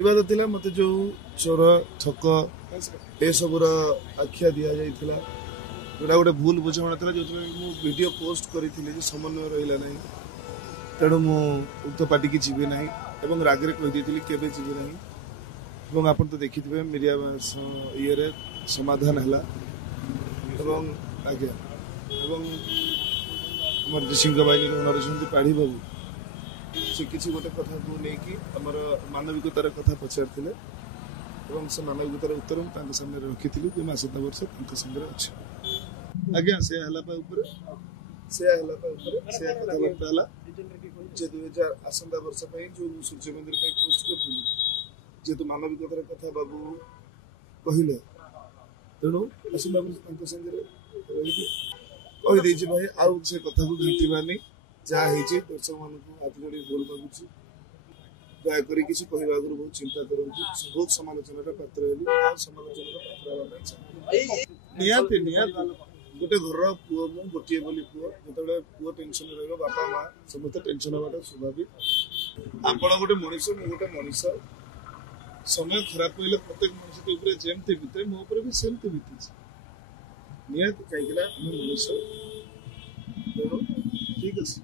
विवाद थिला मते जो चोर ठक ए सबुर आख्या दिया जाइथिला गोटा गोटे भूल बुझाणा था जो वीडियो पोस्ट करी समन्वय रहा ना तेणु मु उक्त पार्टी की जीवी ना एवं रागरे कही केबे जीवी ना आप तो देखिथे मीडिया ये समाधान है आज्ञा आम सिंह बाहिनी नरसिंह पाढ़ी बाबू से किसी गोटे कथा को लेकिन आमर मानविकतार कथा पचार से मानविकतार उत्तर सामने रखी कि आसता वर्ष सामने अच्छे आज्ञा से कथबार्ता जे 2000 आसंता वर्ष जो सूर्य मंदिर पोस्ट करी जेहेतु मानविकतार कथा बाबू कहले तेणु आसंता वर्ष कहीदे भाई आउ से कथा को घंटानी जहाँ दर्शक मान हाथ जोड़ी भूल मागुची दयाकोरी किसी कहवा आगे बहुत चिंता करूँ बहुत समालोचनार पात्र समालोचनार गोटे घर पुओ मु गोटे बोली पुओ जो पुओ टेंशन रहा बापा माँ समस्त टेंशन हवा स्वाभाविक आपण गोटे मनीष मु गोटे मनीष समय खराब पड़े प्रत्येक मनुष्य जमती बीते मो भी सेमती बीती निहत कहीं मनीष ठीक अच्छे।